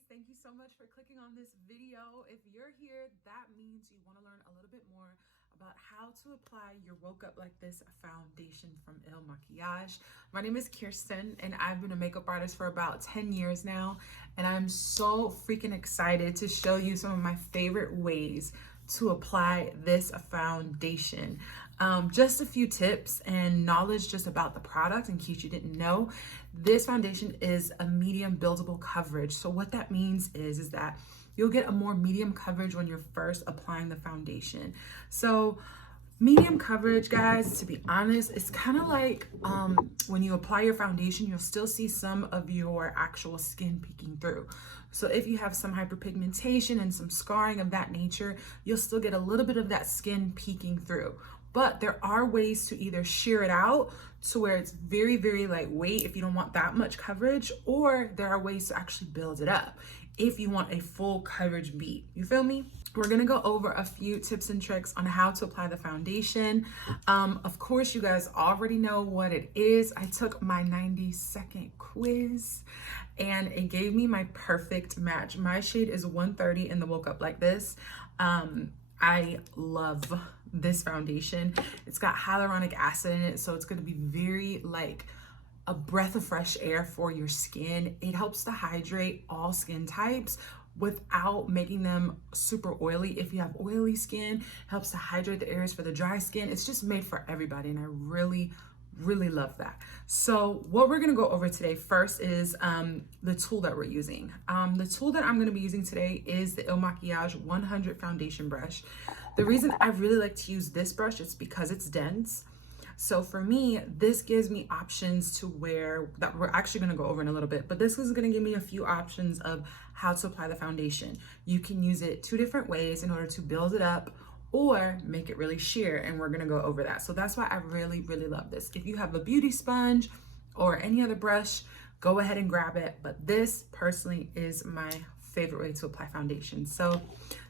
ladies, thank you so much for clicking on this video. If you're here, that means you want to learn a little bit more about how to apply your Woke Up Like This foundation from MAKIAGE. My name is Kirsten and I've been a makeup artist for about 10 years now, and I'm so freaking excited to show you some of my favorite ways to apply this foundation. Just a few tips and knowledge just about the product in case you didn't know. This foundation is a medium buildable coverage. So what that means is that you'll get a more medium coverage when you're first applying the foundation. So medium coverage, guys, to be honest, it's kind of like when you apply your foundation, you'll still see some of your actual skin peeking through. So if you have some hyperpigmentation and some scarring of that nature, you'll still get a little bit of that skin peeking through. But there are ways to either shear it out to where it's very, very lightweight if you don't want that much coverage, or there are ways to actually build it up if you want a full coverage beat. You feel me? We're gonna go over a few tips and tricks on how to apply the foundation. Of course, you guys already know what it is. I took my 90-second quiz and it gave me my perfect match. My shade is 130 in the Woke Up Like This. I love this foundation. It's got hyaluronic acid in it, so it's gonna be very like a breath of fresh air for your skin. It helps to hydrate all skin types without making them super oily. If you have oily skin, helps to hydrate the areas for the dry skin. It's just made for everybody, and I really love that. So what we're gonna go over today first is the tool that we're using. The tool that I'm gonna be using today is the MAKIAGE 100 foundation brush. The reason I really like to use this brush is because it's dense. So for me, this gives me options to where that we're actually gonna go over in a little bit, but this is gonna give me a few options of how to apply the foundation. You can use it two different ways in order to build it up or make it really sheer, and we're gonna go over that. So that's why I really love this. If you have a beauty sponge or any other brush, go ahead and grab it, but this personally is my favorite way to apply foundation. So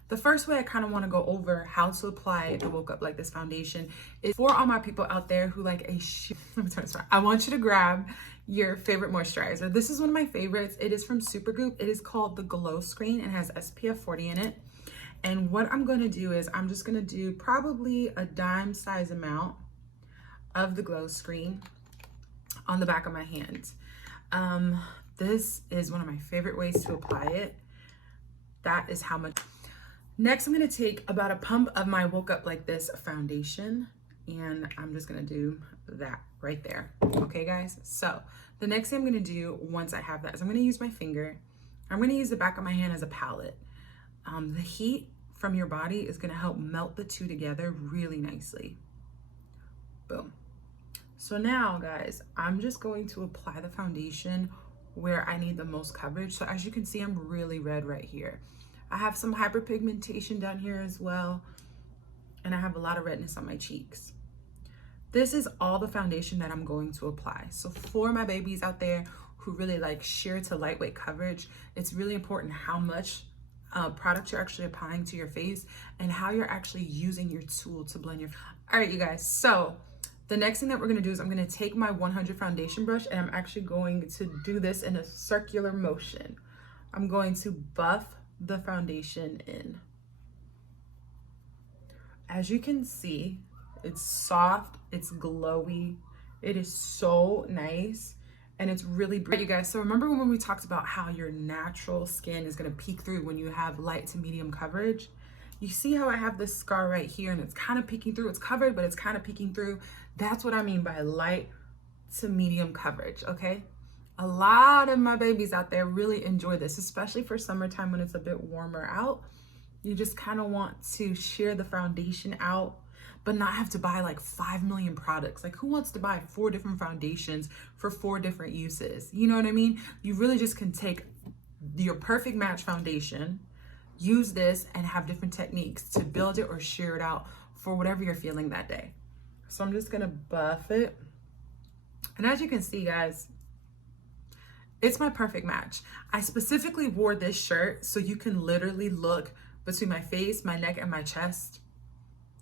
the first way I kind of want to go over how to apply the Woke Up Like This foundation is for all my people out there who like let me turn this around. I want you to grab your favorite moisturizer. This is one of my favorites. It is from Supergoop. It is called the Glow Screen and has SPF 40 in it. And what I'm going to do is I'm just going to do probably a dime size amount of the Glow Screen on the back of my hand. This is one of my favorite ways to apply it. That is how much. Next, I'm gonna take about a pump of my Woke Up Like This foundation, and I'm just gonna do that right there. Okay, guys? So the next thing I'm gonna do once I have that is I'm gonna use my finger. I'm gonna use the back of my hand as a palette. The heat from your body is gonna help melt the two together really nicely. Boom. So now, guys, I'm just going to apply the foundation where I need the most coverage. So as you can see, I'm really red right here. I have some hyperpigmentation down here as well, and I have a lot of redness on my cheeks. This is all the foundation that I'm going to apply. So for my babies out there who really like sheer to lightweight coverage, it's really important how much product you're actually applying to your face and how you're actually using your tool to blend your. All right, you guys, so the next thing that we're gonna do is I'm gonna take my 100 foundation brush, and I'm actually going to do this in a circular motion. I'm going to buff the foundation in. As you can see, it's soft, it's glowy, it is so nice, and it's really bright, you guys. So remember when we talked about how your natural skin is gonna peek through when you have light to medium coverage? You see how I have this scar right here and it's kind of peeking through. It's covered, but it's kind of peeking through. That's what I mean by light to medium coverage, okay? A lot of my babies out there really enjoy this, especially for summertime when it's a bit warmer out. You just kind of want to sheer the foundation out, but not have to buy like 5 million products. Like, who wants to buy 4 different foundations for 4 different uses? You know what I mean? You really just can take your perfect match foundation, use this, and have different techniques to build it or sheer it out for whatever you're feeling that day. So I'm just gonna buff it. And as you can see, guys, it's my perfect match. I specifically wore this shirt so you can literally look between my face, my neck, and my chest.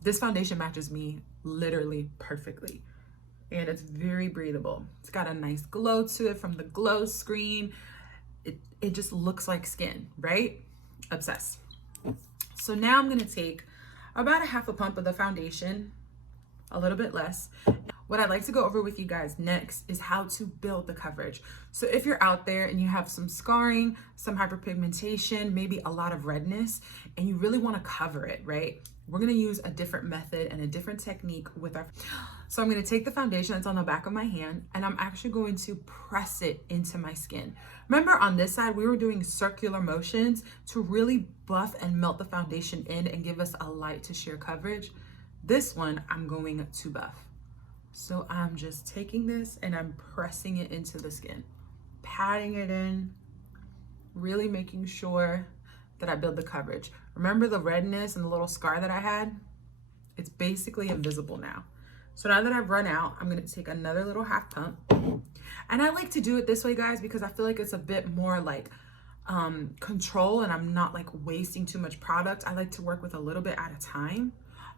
This foundation matches me literally perfectly. And it's very breathable. It's got a nice glow to it from the Glow Screen. it just looks like skin, right? Obsessed. So now I'm gonna take about a half a pump of the foundation, a little bit less. What I'd like to go over with you guys next is how to build the coverage. So if you're out there and you have some scarring, some hyperpigmentation, maybe a lot of redness, and you really want to cover it, right? We're going to use a different method and a different technique with our... So I'm going to take the foundation that's on the back of my hand, and I'm actually going to press it into my skin. Remember on this side, we were doing circular motions to really buff and melt the foundation in and give us a light to sheer coverage. This one, I'm going to buff. So I'm just taking this and I'm pressing it into the skin, patting it in, really making sure that I build the coverage. Remember the redness and the little scar that I had? It's basically invisible now. So now that I've run out, I'm gonna take another little half pump. And I like to do it this way, guys, because I feel like it's a bit more like control, and I'm not like wasting too much product. I like to work with a little bit at a time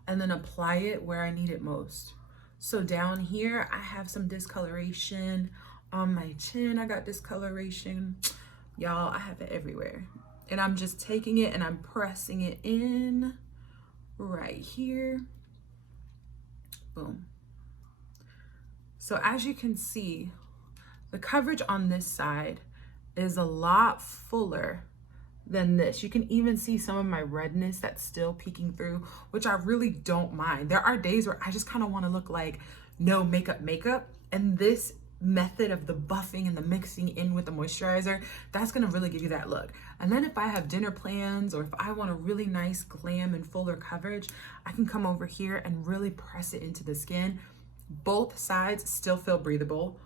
and then apply it where I need it most. So down here, I have some discoloration. On my chin, I got discoloration. Y'all, I have it everywhere. And I'm just taking it and I'm pressing it in right here. Boom. So as you can see, the coverage on this side is a lot fuller than this. You can even see some of my redness that's still peeking through, which I really don't mind. There are days where I just kind of want to look like no makeup, and this method of the buffing and the mixing in with the moisturizer, that's going to really give you that look. And then if I have dinner plans or if I want a really nice glam and fuller coverage, I can come over here and really press it into the skin. Both sides still feel breathable.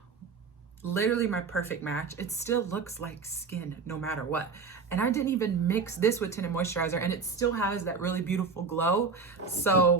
Literally my perfect match. It still looks like skin no matter what. And I didn't even mix this with tinted moisturizer, and it still has that really beautiful glow. So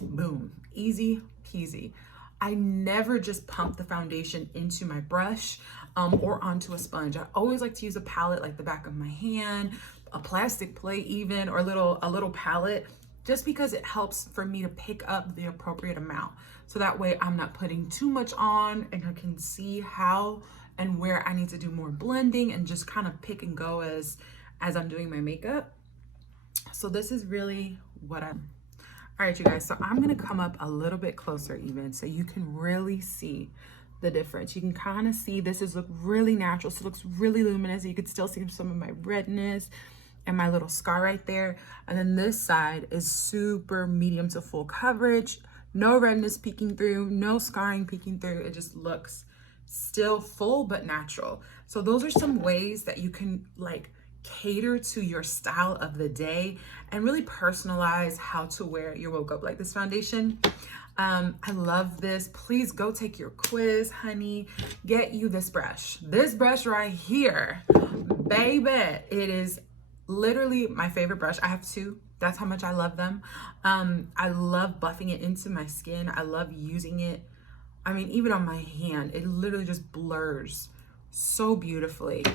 boom, easy peasy. I never just pump the foundation into my brush or onto a sponge. I always like to use a palette like the back of my hand, a plastic plate even, or a little palette, just because it helps for me to pick up the appropriate amount. So that way I'm not putting too much on, and I can see how and where I need to do more blending and just kind of pick and go as I'm doing my makeup. So this is really what I'm... All right, you guys, so I'm gonna come up a little bit closer even so you can really see the difference. You can kind of see this is look really natural, so it looks really luminous. You can still see some of my redness and my little scar right there. And then this side is super medium to full coverage, no redness peeking through, no scarring peeking through. It just looks still full but natural. So those are some ways that you can like cater to your style of the day and really personalize how to wear your Woke Up Like This foundation. I love this. Please go take your quiz, honey. Get you this brush. This brush right here, baby. It is literally my favorite brush. I have two. That's how much I love them. I love buffing it into my skin. I love using it. I mean, even on my hand, it literally just blurs so beautifully.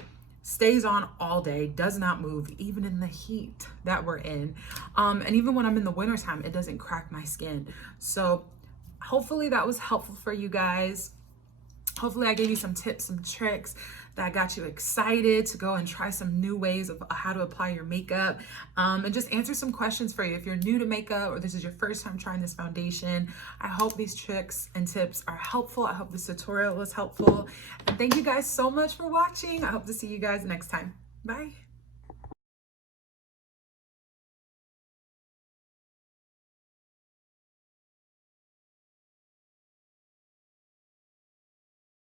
Stays on all day, does not move, even in the heat that we're in. And even when I'm in the wintertime, it doesn't crack my skin. So hopefully that was helpful for you guys. Hopefully I gave you some tips, some tricks that got you excited to go and try some new ways of how to apply your makeup, and just answer some questions for you. If you're new to makeup or this is your first time trying this foundation, I hope these tricks and tips are helpful. I hope this tutorial was helpful. And thank you guys so much for watching. I hope to see you guys next time. Bye.